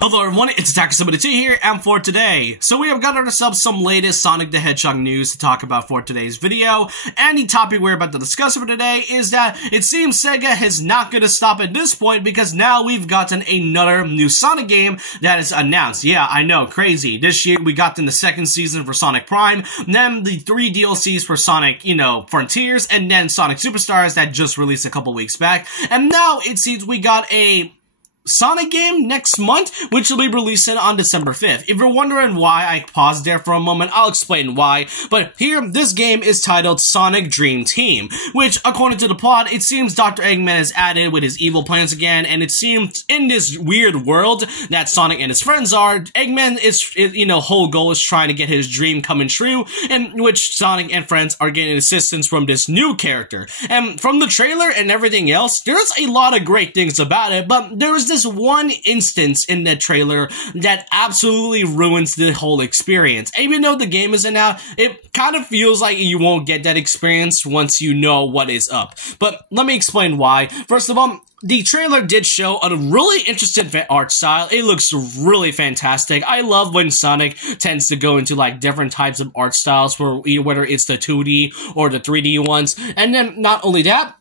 Hello everyone, it's Attacker72 here, and for today, so we have got ourselves some latest Sonic the Hedgehog news to talk about for today's video, and the topic we're about to discuss for today is that it seems Sega is not going to stop at this point because now we've gotten another new Sonic game that is announced. Yeah, I know, crazy. This year we got in the second season for Sonic Prime, then the 3 DLCs for Sonic, Frontiers, and then Sonic Superstars that just released a couple weeks back, and now it seems we got a Sonic game next month, which will be releasing on December 5th. If you're wondering why I paused there for a moment, I'll explain why. But here, this game is titled Sonic Dream Team, which, according to the plot, it seems Dr. Eggman is added with his evil plans again, and it seems in this weird world that Sonic and his friends are, Eggman is, whole goal is trying to get his dream coming true, in which Sonic and friends are getting assistance from this new character. And from the trailer and everything else, there's a lot of great things about it, but there is this one instance in that trailer that absolutely ruins the whole experience. Even though the game isn't out, it kind of feels like you won't get that experience once you know what is up. But let me explain why. First of all, the trailer did show a really interesting art style. It looks really fantastic. I love when Sonic tends to go into like different types of art styles, for whether it's the 2D or the 3D ones. And then not only that,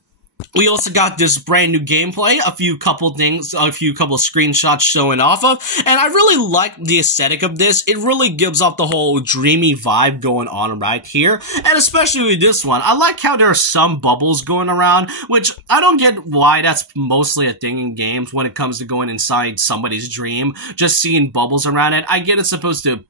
we also got this brand new gameplay, a few couple screenshots showing off of, and I really like the aesthetic of this. It really gives off the whole dreamy vibe going on right here, and especially with this one. I like how there are some bubbles going around, which I don't get why that's mostly a thing in games when it comes to going inside somebody's dream, just seeing bubbles around it. I get it's supposed to,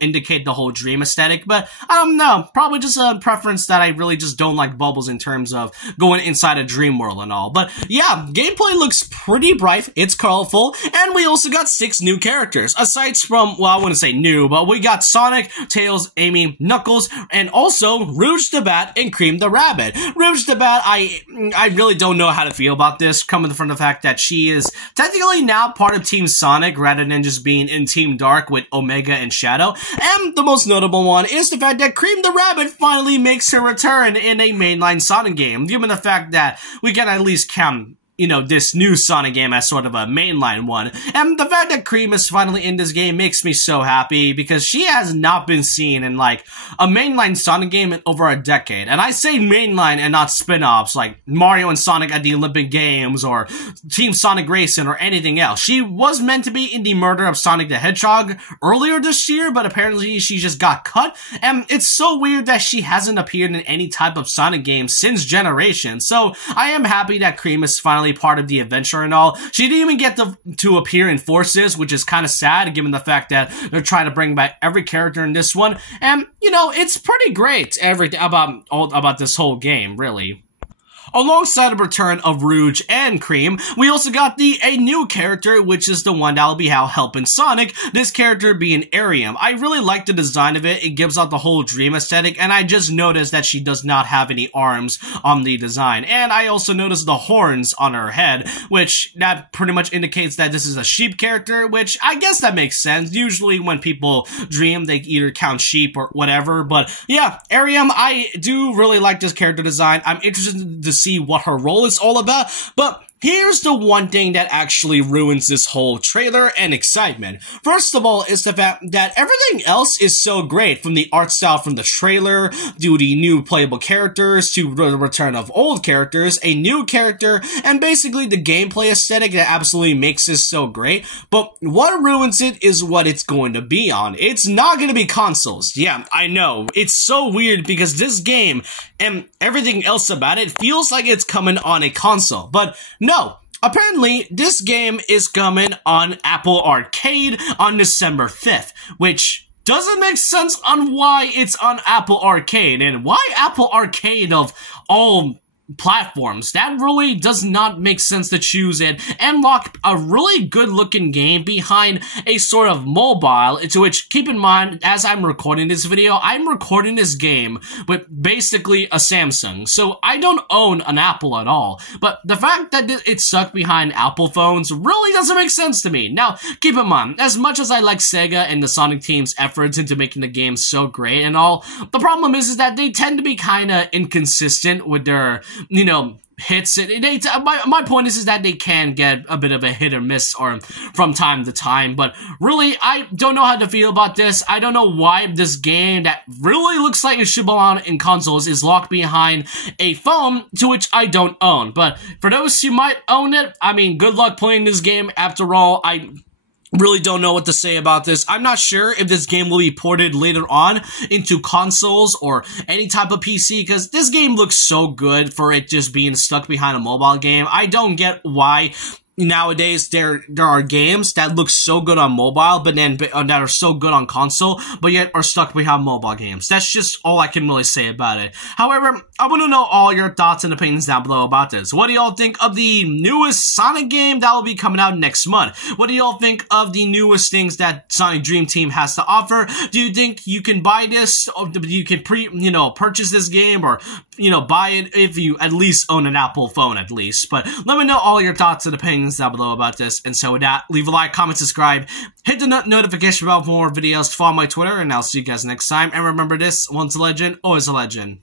indicate the whole dream aesthetic, but I don't know, probably just a preference that I really just don't like bubbles in terms of going inside a dream world and all. But yeah, gameplay looks pretty bright, it's colorful, and we also got 6 new characters, aside from, well, I wouldn't say new, but we got Sonic, Tails, Amy, Knuckles, and also Rouge the Bat and Cream the Rabbit. Rouge the Bat, I really don't know how to feel about this, coming from the fact that she is technically now part of Team Sonic rather than just being in Team Dark with Omega and Shadow. And the most notable one is the fact that Cream the Rabbit finally makes her return in a mainline Sonic game, given the fact that we can at least count, this new Sonic game as sort of a mainline one. And the fact that Cream is finally in this game makes me so happy, because she has not been seen in, like, a mainline Sonic game in over a decade. And I say mainline and not spin-offs, like Mario and Sonic at the Olympic Games, or Team Sonic Racing, or anything else. She was meant to be in the Murder of Sonic the Hedgehog earlier this year, but apparently she just got cut. And it's so weird that she hasn't appeared in any type of Sonic game since Generation. So I am happy that Cream is finally part of the adventure and all. She didn't even get to appear in Forces, which is kind of sad given the fact that they're trying to bring back every character in this one. And, it's pretty great about this whole game, really. Alongside the return of Rouge and Cream, we also got a new character, which is the one that will be helping Sonic, this character being Arium. I really like the design of it. It gives out the whole dream aesthetic, and I just noticed that she does not have any arms on the design. And I also noticed the horns on her head, which that pretty much indicates that this is a sheep character, which I guess that makes sense. Usually when people dream, they either count sheep or whatever, but yeah, Arium, I do really like this character design. I'm interested to see what her role is all about, but here's the one thing that actually ruins this whole trailer and excitement. First of all, is the fact that everything else is so great, from the art style from the trailer, to the new playable characters, to the return of old characters, a new character, and basically the gameplay aesthetic that absolutely makes this so great. But what ruins it is what it's going to be on. It's not going to be consoles. Yeah, I know. It's so weird because this game and everything else about it feels like it's coming on a console, but no, apparently this game is coming on Apple Arcade on December 5th, which doesn't make sense on why it's on Apple Arcade, and why Apple Arcade of all platforms. That really does not make sense to choose it and lock a really good looking game behind a sort of mobile, to which, keep in mind, as I'm recording this video, I'm recording this game with basically a Samsung, so I don't own an Apple at all. But the fact that it's stuck behind Apple phones really doesn't make sense to me. Now, keep in mind, as much as I like Sega and the Sonic team's efforts into making the game so great and all, the problem is that they tend to be kinda inconsistent with their, hits it. My point is that they can get a bit of a hit or miss or from time to time, but really, I don't know how to feel about this. I don't know why this game that really looks like it should belong in consoles is locked behind a phone to which I don't own. But for those who might own it, I mean, good luck playing this game. After all, I really don't know what to say about this. I'm not sure if this game will be ported later on into consoles or any type of PC, because this game looks so good for it just being stuck behind a mobile game. I don't get why nowadays there are games that look so good on mobile, but then that are so good on console, but yet are stuck behind mobile games. That's just all I can really say about it. However, I want to know all your thoughts and opinions down below about this. What do y'all think of the newest Sonic game that will be coming out next month? What do y'all think of the newest things that Sonic Dream Team has to offer? Do you think you can buy this, or you can purchase this game, or buy it if you at least own an Apple phone at least? But let me know all your thoughts and opinions down below about this. And so with that, leave a like, comment, subscribe, hit the notification bell for more videos, follow my Twitter, and I'll see you guys next time. And remember this, once a legend, always a legend.